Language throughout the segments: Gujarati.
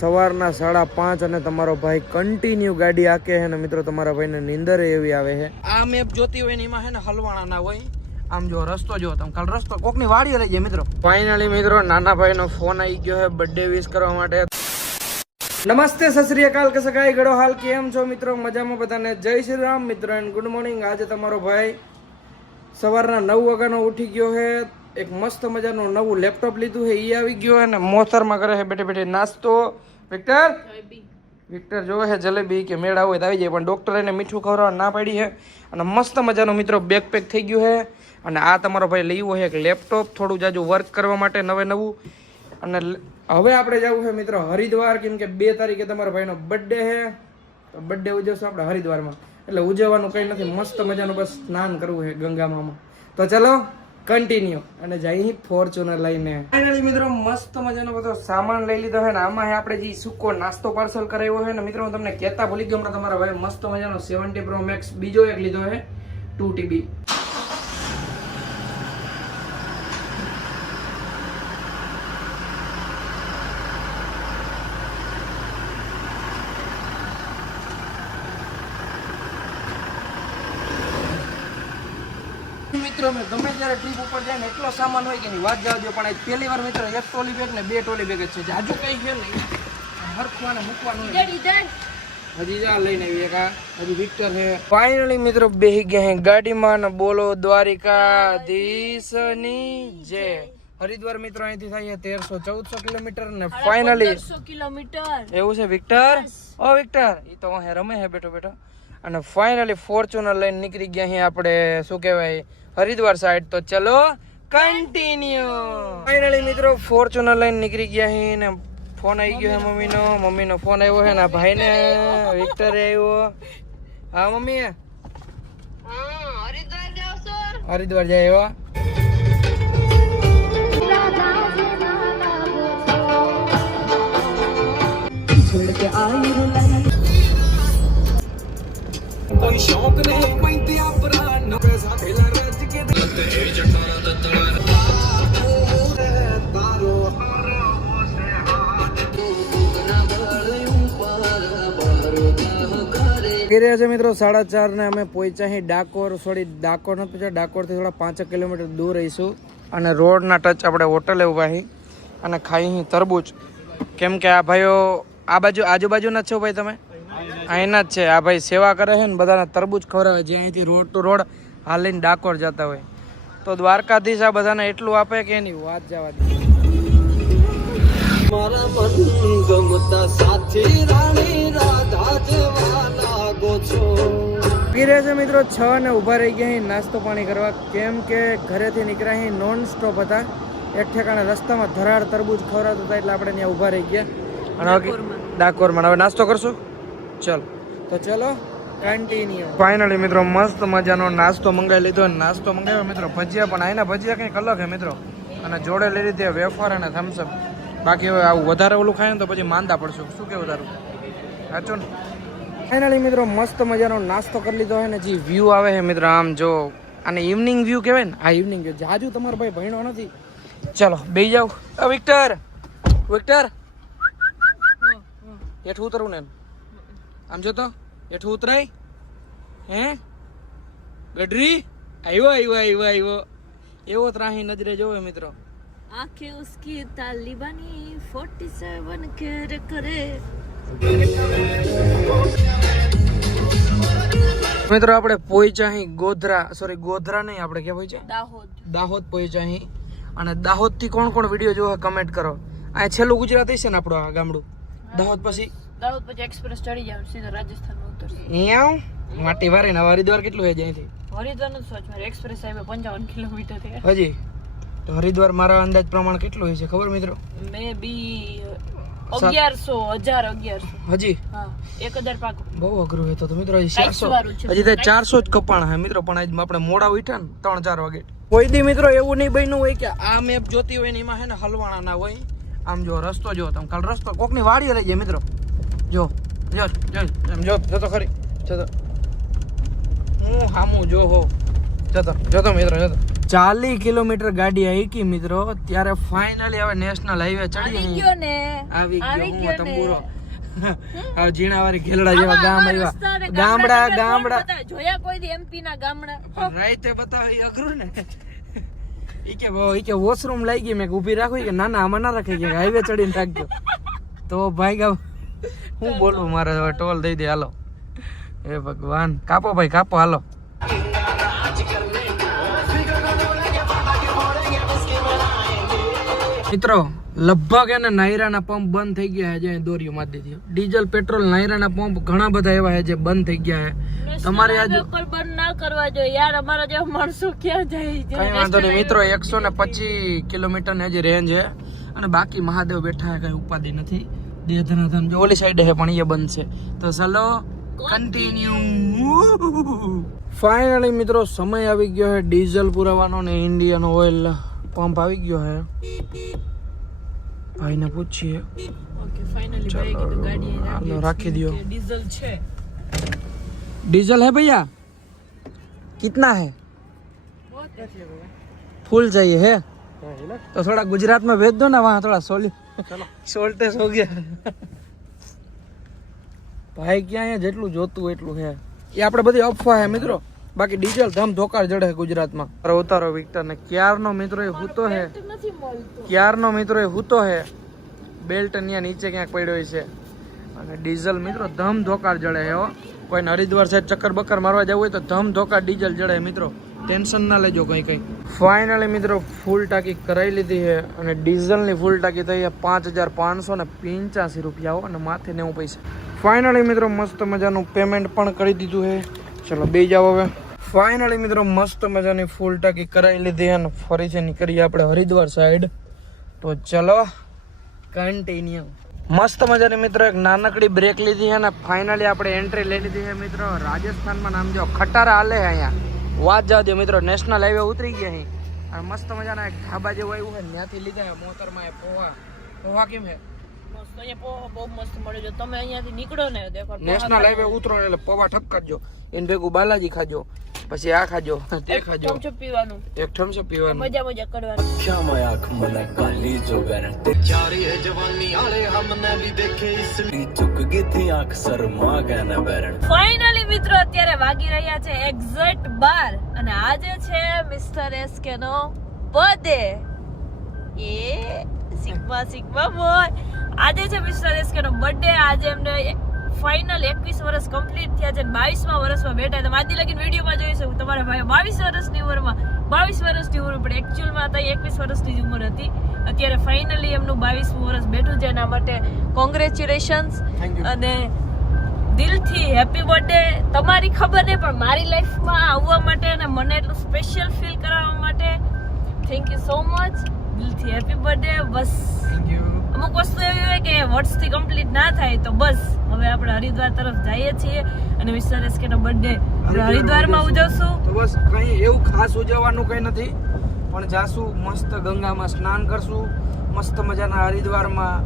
સવારના 5:30 અને તમારો ભાઈ કન્ટિન્યુ ગાડી આકે છે ને મિત્રો તમારા ભાઈને નીંદર એવી આવે છે. આ મેપ જોતી હોય ને એમાં છે ને હલવાણા ના હોય. આમ જો રસ્તો જો તમે કાલ રસ્તો કોકની વાડીએ લઈ જાય મિત્રો. ફાઇનલી મિત્રો નાના ભાઈનો ફોન આવી ગયો છે બર્થડે વિશ કરવા માટે. નમસ્તે સત શ્રી અકાલ કે સગાઈ ગળો હાલ કેમ છો મિત્રો? મજામાં બધાને જય શ્રી રામ મિત્રો એન્ડ ગુડ મોર્નિંગ. આજે તમારો ભાઈ સવારના 9 વાગ્યાનો ઉઠી ગયો છે. એક મસ્ત મજાનું નવું લેપટોપ લીધું છે એ આવી ગયો અને મોતરમાં કરે છે બેઠે બેઠે નાસ્તો. વિક્ટર જોવે છે જલેબી કે મેળા હોય તો આવી જાય પણ ડોક્ટર એને મીઠું ખવડાવવા ના પાડી છે. અને મસ્ત મજાનું મિત્રો બેકપેક થઈ ગયું છે. અને આ તમારો ભાઈ લેવો છે એક લેપટોપ થોડું જાજુ વર્ક કરવા માટે નવું. અને હવે આપણે જવું છે મિત્રો હરિદ્વાર, કેમ કે 2 તારીખે તમારા ભાઈનો બર્થડે છે. તો બર્થડે ઉજવશું આપણે હરિદ્વારમાં. એટલે ઉજવવાનું કંઈ નથી, મસ્ત મજાનું બસ સ્નાન કરવું છે ગંગામાં. તો ચલો કન્ટિન્યુ અને જઈ ફોર્ચ્યુનર લઈને. ફાઇનલી મિત્રો મસ્ત મજાનો બધો સામાન લઈ લીધો છે ને આમાં આપણે જે સૂકો નાસ્તો પાર્સલ કરાવ્યો છે ને મિત્રો હું તમને કહેતા ભૂલી ગયો. હમણાં તમારા ભાઈ મસ્ત મજાનો 70 Pro Max બીજો એક લીધો છે 2TB. મિત્રો મેં ગમે ત્યારે ટ્રીપ ઉપર જાય ને એટલો સામાન હોય કે નહીં વાત જવા દો. પણ પહેલી વાર મિત્રો 1 ટ્રોલી બેગ ને 2 ટ્રોલી બેગ જ છે. આજુ કઈ છે નહીં હરખવાને મૂકવાનું હજી જા લઈને આવી એક હજી વિક્ટર છે. ફાઇનલી મિત્રો બેહી ગયા હે ગાડીમાં ને બોલો દ્વારિકાધીશની જય. હરિદ્વાર મિત્રો અહીંથી થાય 1300-1400 કિલોમીટર ને ફાઇનલી 1500 કિલોમીટર એવું છે વિક્ટર. ઓ વિક્ટર ઈ તો અહીં રમે છે બેઠો બેઠો. અને ફાઇનલી ફોર્ચ્યુનર લઈને નીકળી ગયા અહીં આપણે શું કહેવાય હરિદ્વાર સાઈડ. તો ચલો કન્ટિન્યુ. ફાઇનલી મિત્રો ફોર્ચ્યુનર લઈને નીકળી ગયા અહીં ને ફોન આવી ગયો છે મમ્મીનો ફોન આવ્યો છે ને ભાઈને વિક્ટરે આવ્યો. હા મમ્મી હરિદ્વાર જાય એવા. कोई शौक नहीं पैंती अपना न पैसा खेला रज के दे जठारा दत्तवार तारो हारा से हाथ ना बड़े ऊपर बारो करे करे છે મિત્રો 4:30 ને અમે પહોંચ્યા અહીં ડાકોર. સોરી ડાકોર ન પહોંચ્યા, ડાકોર થી થોડા 5 કિલોમીટર દૂર રહીશું. અને રોડ ના ટચ આપણે હોટલે ઉભા અહીં અને ખાઈ અહીં તરબૂચ. કેમ કે આ ભાઈઓ આ બાજુ આજુબાજુના છો ભાઈ તમે અહીંના જ છે. આ ભાઈ સેવા કરે છે ને બધાને તરબૂચ ખવડાવે જે અહીંથી રોડ ટુ રોડ હાલીને ડાકોર જતા હોય. તો દ્વારકાધીશ આ બધાને એટલું આપે કે એની વાત જવા દે. મારા મન ગમતા સાથી રાણી રાધા જેવા લાગો છો. પીરે છે મિત્રો 6 ને ઊભા રહી ગયા અહીં નાસ્તો પાણી કરવા. કેમ કે ઘરેથી નીકળ્યા અહીં નોન સ્ટોપ હતા. એક ઠેકાણે રસ્તામાં ધરાડ તરબૂચ ખવડાવતા હતા એટલે આપણે ત્યાં ઊભા રહી ગયા. અને ડાકોરમાં હવે નાસ્તો કરશું. ચલો તો ચલો કન્ટિન્યુ. ફાઇનલી મિત્રો મસ્ત મજાનો નાસ્તો મંગાવી લીધો. નાસ્તો મંગાવ્યો મિત્રો ભજીયા, પણ આના ભજીયા કંઈક અલગ છે મિત્રો. અને જોડે લઈ લીધી વેફર અને થમ્સઅપ. બાકી હવે આવું વધારે ઓલું ખાય ને તો પછી માંદા પડશું. શું કેવું તારું? સાચું ને? ફાઇનલી મિત્રો મસ્ત મજાનો નાસ્તો કરી લીધો છે ને જે વ્યૂ આવે છે મિત્રો આમ જો આને ઇવનિંગ વ્યૂ કહેવાય ને. આ ઇવનિંગ વ્યૂ જાજુ તમારો ભાઈ ભણ્યો નથી. ચલો બેસી જાઓ. વિક્ટર હેઠું ઉતરવું ને આમ જો તો હેઠું ઉતરાય હે ગડરી આવ્યો એવો ત્રાહી નજરે જોવે મિત્રો. આંખે ઉસકી તાલિબાની 47 કેર કરે. મિત્રો આપણે પહોંચ્યા અહીં ગોધરા નહીં આપણે ક્યાં પહોંચ્યા? દાહોદ પહોંચ્યા અહીં. અને દાહોદ થી કોણ કોણ વિડીયો જોવે કમેન્ટ કરો. આ છેલ્લું ગુજરાત છે ને આપણું આ ગામડું. દાહોદ પછી એક્સપ્રેસ ચડી જાવ સીધા રાજસ્થાન ઉતરશે. અહીંયા માટી વારે ને હરિદ્વાર કેટલું છે અહીંથી? હરિદ્વાર નું સોચ મારે એક્સપ્રેસ હાઈવે 55 કિલોમીટર છે હજી. તો હરિદ્વાર મારા અંદાજ પ્રમાણે કેટલું હોય છે ખબર મિત્રો? મે બી 1100 હજી હા 1000 પાકો. બહુ અઘરું છે તો મિત્રો હજી 400 હજી તો 400 જ કપાણા છે મિત્રો. પણ આજ આપણે મોડા ઉઠ્યા ને 3-4 વાગે. કોઈ દી મિત્રો એવું નહીં બન્યું હોય કે આ મેપ જોતી હોય ને એમાં છે ને હલવાણા ના હોય. આમ જો રસ્તો જો તમે કાલ રસ્તો કોકની વાડીએ લઈ જાય મિત્રો. જો જો એમ જો તો ખરી જતો હું હામું જો હો જતો મિત્રો જતો 40 કિલોમીટર ગાડી હાઈકી મિત્રો, ત્યારે ફાઇનલી હવે નેશનલ હાઈવે ચડી આવી ગયો ને આવી આવી ગયો ગયો હું ને. તંબુરો. હવે ઝીણાવાળી ખેલડા જેવા ગામ આવ્યા. ગામડા જોયા કોઈ દી MP ના ગામડા રાઈતે બતાવી અઘરું ને. ઈ કે વોશરૂમ લઈ ગઈ, મેં ઊભી રાખવી કે ના ના આમાં ના રાખી, કે હાઈવે ચડીને રાખજો. તો ભાઈ ગા હું બોલું, મારે હવે ટોલ દઈ દે. હાલો એ ભગવાન, કાપો ભાઈ કાપો, હાલો. મિત્રો લગભગ એને નાયરાના પંપ બંધ થઈ ગયા છે, જે દોરીઓ મારી દીધી. ડીઝલ પેટ્રોલ નાયરાના પંપ ઘણા બધા એવા છે જે બંધ થઈ ગયા છે. તમારે આજ બંધ ના કરવા જોઈએ યાર, અમારા જેવા માણસો ક્યાં જાય છે? કઈ વાંધો નહીં મિત્રો, 125 કિલોમીટર ની હજી રેન્જ છે, અને બાકી મહાદેવ બેઠા છે, કઈ ઉપાધિ નથી. દેધનાથન જો ઓલી સાઈડ છે પણ એ બંધ છે. તો ચલો કન્ટિન્યુ. ફાઇનલી મિત્રો સમય આવી ગયો છે ડીઝલ પુરાવાનો, ને ઇન્ડિયન ઓઇલ પંપ આવી ગયો છે. ભાઈને પૂછીએ. ઓકે ફાઇનલી ભાઈ કીધું ગાડી અહીં હાલો રાખી દો. ડીઝલ છે. डीजल है भैया, कितना है? फुल चाहिए है तो थोड़ा गुजरात में भेज दो ना, वहाँ थोड़ा सोल्टेस हो गया. ભાઈ ક્યાં અહીંયા જેટલું જોતું એટલું છે, એ આપણે બધી અફવા છે મિત્રો. બાકી ડીઝલ ધમ ધોકાર જડે ગુજરાતમાં. ઉતારો વિક્ટર ને ક્યારનો મિત્રો એ હૂતો છે, નથી મળતો. ક્યારનો મિત્રો એ હૂતો છે. બેલ્ટ અહીંયા નીચે ક્યાંક પડ્યો છે, અને ડીઝલ મિત્રો ધમ ધોકાર જડે છે. કોઈને હરિદ્વાર સાઈડ ચક્કર બક્કર મારવા જવું હોય તો ધમ ધોકાર ડીઝલ જડે મિત્રો, ટેન્શન ના લેજો કઈ. ફાઇનલી મિત્રો ફૂલ ટાંકી કરાવી લીધી છે, અને ડીઝલની ફૂલ ટાંકી થઈ 5585 રૂપિયા, અને માથે 90 પૈસા. ફાઇનલી મિત્રો મસ્ત મજાનું પેમેન્ટ પણ કરી દીધું છે. ચલો બે જાવ હવે. ફાઇનલી મિત્રો મસ્ત મજાની ફૂલ ટાંકી કરાવી લીધી, અને ફરીથી નીકળીએ આપણે હરિદ્વાર સાઈડ. તો ચલો કન્ટિન્યુ. મસ્ત મજાની મિત્રો એક નાનકડી બ્રેક લીધી છે, અને ફાઇનલી આપણે એન્ટ્રી લઈ લીધી છે મિત્રો રાજસ્થાનમાં. નામ જો ખટારા હાલે અહીંયા, વાત જવા દો મિત્રો. નેશનલ હાઈવે ઉતરી ગયા અહીં, અને મસ્ત મજાના એક ઢાબા જેવું આવ્યું છે, ત્યાંથી લીધા છે મોતરમાં એ પોહા કેમ છે મસ્ત અહીંયા પોહા બહુ મસ્ત મળે છે. તમે અહીંયાથી નીકળો ને દેખો નેશનલ હાઈવે ઉતરો એટલે પોવા ઠપકારજો, એને ભેગું બાલાજી ખાજો, પછી આ ખાજો, તે ખાજો, ચમચો પીવાનું, એક થમ્સ અપ પીવાનું, મજા કરવાની. शाम आँख मन काली जोगर चारी है जवानी आले हमने भी देखे इसलिए चुक गई थी आँख शर्मा गया न बैरण. ફાઇનલી મિત્રો અત્યારે વાગી રહ્યા છે એક્ઝેક્ટ 12, અને આજે છે મિસ્ટર એસકે નો બર્થડે. એ સિગ્મા બોય, આજે છે મિસ્ટર એસકે નો બર્થડે. આજે એમને ફાઇનલ 21 વર્ષ કમ્પ્લીટ થયા છે, 22મા વર્ષમાં બેઠા. તમે આદિ લગીન વિડીયોમાં જોઈશું તમારા ભાઈ 22 વર્ષની ઉંમરમાં, 22 વર્ષની ઉંમર, પણ એકચ્યુઅલમાં તો 21 વર્ષની જ ઉંમર હતી. અત્યારે ફાઇનલી એમનું 22મું વર્ષ બેઠું છે, એના માટે કોંગ્રેચ્યુલેશન્સ અને દિલથી હેપી બર્થડે. તમારી ખબર નહીં પણ મારી લાઈફમાં આવવા માટે અને મને એટલું સ્પેશિયલ ફીલ કરાવવા માટે થેન્ક યુ સો મચ. દિલથી હેપી બર્થડે. બસ અમુક વસ્તુ એવી હોય કે વર્ષથી કમ્પ્લીટ ના થાય, તો બસ હવે આપણે હરિદ્વાર તરફ જઈએ છીએ, અને મિસ્ટર એસકે નો બર્થડે હરિદ્વારમાં ઉજવશું. તો બસ કઈ એવું ખાસ ઉજવવાનું કઈ નથી, પણ જાશું મસ્ત ગંગામાં સ્નાન કરશું મસ્ત મજાના હરિદ્વારમાં.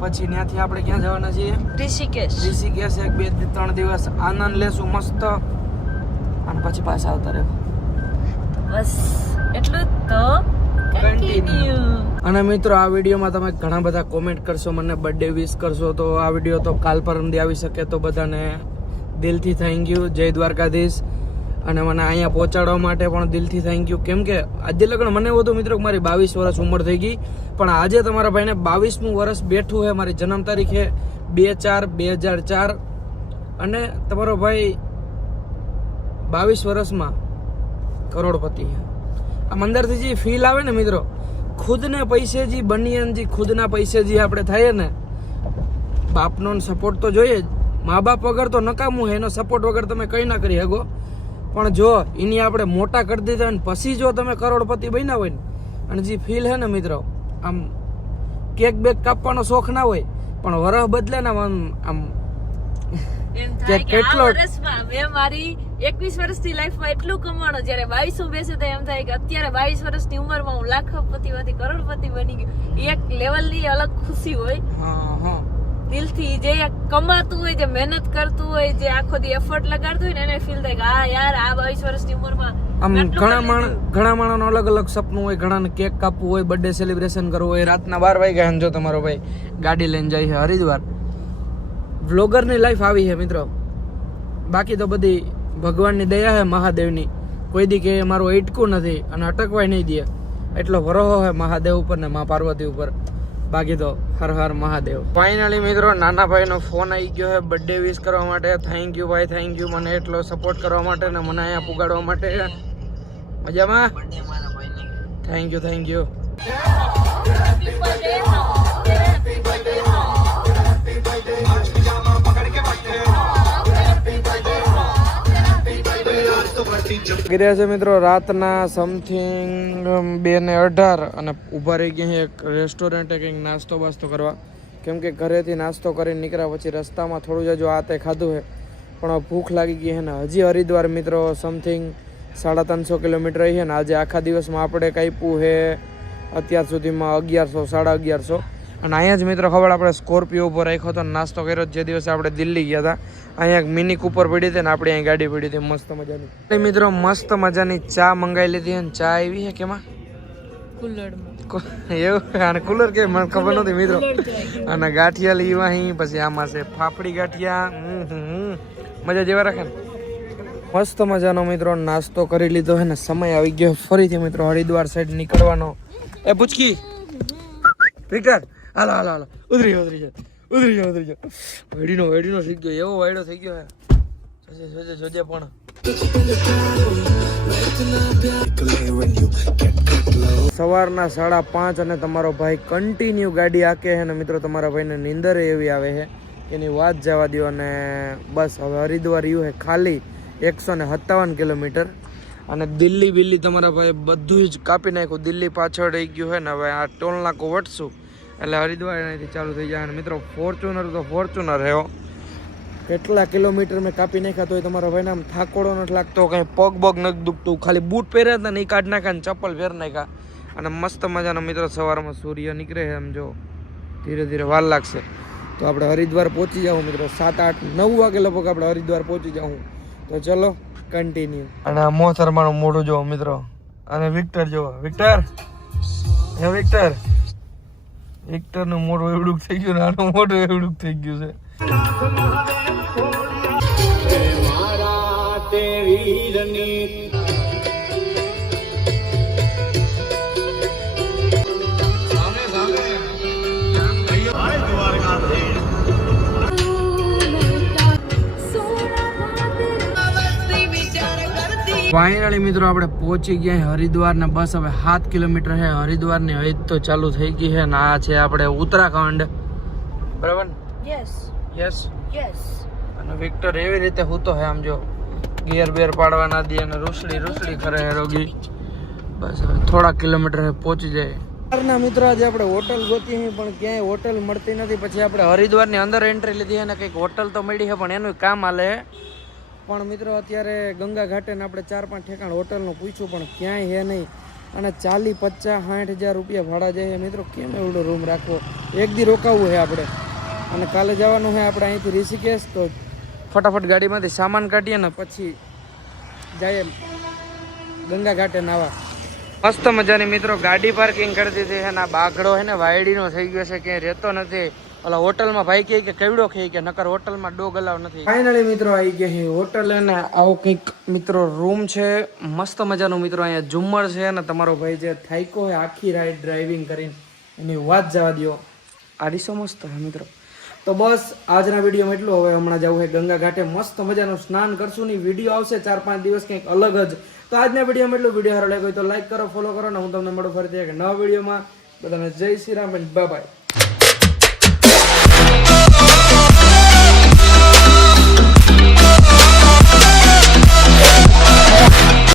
પછી ત્યાંથી આપણે ક્યાં જવાના છીએ? ઋષિકેશ. 1-2-3 દિવસ આનંદ લેશું મસ્ત, અને પછી પાછા આવતા રહેવું. બસ એટલું જ તો કન્ટિન્યુ. અને મિત્રો આ વિડીયોમાં તમે ઘણા બધા કોમેન્ટ કરશો, મને બર્થડે વિશ કરશો, તો આ વિડીયો તો કાલ પરમદી આવી શકે. તો બધાને દિલથી થેન્ક યુ. જય દ્વારકાધીશ. અને મને અહીંયા પહોંચાડવા માટે પણ દિલથી થેન્ક યુ. કેમ કે આજે લગ્ન મને એવું હતું મિત્રો, મારી 22 વર્ષ ઉંમર થઈ ગઈ, પણ આજે તમારા ભાઈને 22મું વર્ષ બેઠું છે. મારી જન્મ તારીખે 2/4/2004, અને તમારો ભાઈ 22 વર્ષમાં કરોડપતિ છે. આમ અંદરથી જે ફીલ આવે ને મિત્રો, ખુદને પૈસે જે બનિયન ખુદના પૈસે જે આપણે થાય ને, બાપનો સપોર્ટ તો જોઈએ જ. મા બાપ વગર તો નકામું છે, એનો સપોર્ટ વગર તમે કંઈ ના કરી શકો. પણ જો એની આપણે મોટા કરી દીધા ને પછી જો તમે કરોડપતિ બન્યા હોય ને, અને જે ફીલ છે ને મિત્રો, આમ કેક બેક કાપવાનો શોખ ના હોય, પણ વરહ બદલે ને આમ એમ થાય કે આ વર્ષમાં મેં મારી 21 વર્ષની લાઈફમાં એટલું કમાણો, જ્યારે 22 બેસે તો એમ થાય કે અત્યારે 22 વર્ષની ઉંમરમાં હું લાખપતિમાંથી કરોડપતિ બની ગયો. એક લેવલની અલગ ખુશી હોય દિલથી. જે કમાતું હોય, જે મહેનત કરતું હોય, જે આખો દી એફર્ટ લગાડતું હોય ને, એને ફીલ થાય કે આ યાર આ 22 વર્ષની ઉંમરમાં આમ આટલું ઘણા માણસનું અલગ અલગ સપનું હોય, ઘણાને કેક કાપવું હોય, બર્થડે સેલિબ્રેશન કરવું હોય. રાતના 12 વાગ્યા જો તમારો ભાઈ ગાડી લઈને જાય છે હરિદ્વાર. વ્લોગરની લાઈફ આવી છે મિત્રો. બાકી તો બધી ભગવાનની દયા છે, મહાદેવની. કોઈ દી કે મારું અટકું નથી અને અટકવાય નહીં દે, એટલો ભરોસો છે મહાદેવ ઉપર ને મા પાર્વતી ઉપર. બાકી તો હર હર મહાદેવ. ફાઇનલી મિત્રો નાના ભાઈનો ફોન આવી ગયો છે બર્થડે વિશ કરવા માટે. થેન્ક યુ ભાઈ, થેન્ક યુ મને એટલો સપોર્ટ કરવા માટે ને મને અહીંયા પુગાડવા માટે. મજામાં? Thank you, thank you. ગયા છે મિત્રો રાતના સમથિંગ 2:18 અને ઊભા રહી ગયા એક રેસ્ટોરન્ટે કંઈક નાસ્તો બાસ્તો કરવા. કેમ કે ઘરેથી નાસ્તો કરીને નીકળ્યા પછી રસ્તામાં થોડું જ આ તે ખાધું છે, પણ ભૂખ લાગી ગઈ છે ને. હજી હરિદ્વાર મિત્રો સમથિંગ 350 કિલોમીટર રહી છે ને. આજે આખા દિવસમાં આપણે કાપ્યું છે અત્યાર સુધીમાં 1100 1150. અને અહીંયા જ મિત્રો ખબર આપણે સ્કોર્પિયો ઉપર રાખ્યો હતો, નાસ્તો કર્યો જે દિવસે આપણે દિલ્હી ગયા હતા. અહીંયા એક મિની કૂપર પડી હતી ને આપણે અહીં ગાડી પડી હતી મસ્ત મજાની. મિત્રો મસ્ત મજાની ચા મંગાવી લીધી અને ચા આવી છે કેમાં? એવું અને કુલર કે મને ખબર નહોતી મિત્રો. અને ગાંઠિયા લીવા અહીં, પછી આમાં છે ફાફડી ગાંઠિયા. મજા જેવા રાખે ને. મસ્ત મજાનો મિત્રો નાસ્તો કરી લીધો છે ને. સમય આવી ગયો ફરીથી મિત્રો હરિદ્વાર સાઈડ નીકળવાનો. એ પૂછકી વિક્ટર, હાલો હાલો હાલો, ઉતરી જાઓ વેડીનો થઈ ગયો, એવો વાયડો થઈ ગયો હે. જોજે પણ સવારના 5:30 અને તમારો ભાઈ કન્ટિન્યુ ગાડી આકે છે ને મિત્રો. તમારા ભાઈને નીંદર એવી આવે છે કે એની વાત જવા દો. અને બસ હવે હરિદ્વાર રહ્યું છે ખાલી 157 કિલોમીટર. અને દિલ્હી તમારા ભાઈ બધું જ કાપી નાખ્યું. દિલ્હી પાછળ રહી ગયું છે ને. હવે આ ટોલ નાકો વટશું એટલે હરિદ્વાર એનાથી ચાલુ થઈ જાય. અને મિત્રો ફોર્ચ્યુનર તો ફોર્ચ્યુનર હે. કેટલા કિલોમીટર મેં કાપી નાખ્યા તોય તમારા ભાઈને આમ થાકોડો નથી લાગતો, કંઈ પગ બગ નથી દુખતું. ખાલી બૂટ પહેર્યા હતા ને એ કાઢ નાખ્યા ને ચપ્પલ પહેર નાખ્યા. અને મસ્ત મજાનો મિત્રો સવારમાં સૂર્ય નીકળે છે એમ જો. ધીરે ધીરે વાર લાગશે તો આપણે હરિદ્વાર પહોંચી જાઉં મિત્રો. 7, 8, 9 વાગે લગભગ આપણે હરિદ્વાર પહોંચી જાઉં. તો ચલો કન્ટિન્યુ. અને આ મોહતરમાનું મોઢું જોવો મિત્રો. અને વિક્ટર જોવો. હે વિક્ટર નું મોઢું એવડું થઈ ગયું, નાનું મોઢું એવડું થઈ ગયું છે. ફાઇનલી મિત્રો આપણે પહોંચી ગયા હરિદ્વાર ને. બસ હવે 7 કિલોમીટર છે હરિદ્વાર ની હૈદ તો ચાલુ થઈ ગઈ છે ને. આ છે આપણે ઉત્તરાખંડ, બરાબર? યસ. અને વિક્ટર એવી રીતે હૂતો છે આમ જો, ગિયર બેર પાડવા ના દે અને રૂસડી કરે છે રોગી. બસ હવે થોડા કિલોમીટર પહોંચી જાય. મિત્રો આજે આપણે હોટલ ગોતી પણ ક્યાંય હોટલ મળતી નથી. પછી આપણે હરિદ્વાર ની અંદર એન્ટ્રી લીધી અને કંઈક હોટલ તો મળી છે પણ એનું કામ હાલે. પણ મિત્રો અત્યારે ગંગા ઘાટે ને આપણે 4-5 ઠેકાણ હોટલનું પૂછ્યું પણ ક્યાંય હે નહીં. અને 40, 50, 60,000 રૂપિયા ભાડા જાય મિત્રો. કેમ એવડો રૂમ રાખવો? એક દી રોકાવવું છે આપણે. અને કાલે જવાનું છે આપણે અહીંથી ઋષિકેશ. તો ફટાફટ ગાડીમાંથી સામાન કાઢીએ ને પછી જઈએ ગંગા ઘાટે નાવા. મસ્ત મજાની મિત્રો ગાડી પાર્કિંગ કરી દીધી છે. અને બાઘડો છે ને વાયડીનો થઈ ગયો છે, ક્યાંય રહેતો નથી. ઓલા હોટલમાં ભાઈ કહે કે કેવડો ખાઈ કે નકર હોટલમાં ડોગ અલાવ નથી. ફાઇનલી મિત્રો આવી ગયા છે હોટલ. અને આવો કંઈક મિત્રો રૂમ છે મસ્ત મજાનું મિત્રો. અહીંયા ઝુમ્મર છે અને તમારો ભાઈ જે થાઈકો છે આખી રાઈડ ડ્રાઇવિંગ કરીને એની વાત જવા દો. આડીસો મસ્ત છે મિત્રો. તો બસ આજના વિડીયોમાં એટલું. હવે હમણાં જવું છે ગંગા ઘાટે. મસ્ત મજાનું સ્નાન કરશું ની વિડીયો આવશે 4-5 દિવસ કંઈક અલગ જ. તો આજના વિડીયોમાં એટલું. વિડીયો સારો લાગ્યો તો લાઈક કરો, ફોલો કરો. ને હું તમને મળું ફરીથી એક નવા વિડીયોમાં. બધાને જય શ્રી રામ અને બાય બાય.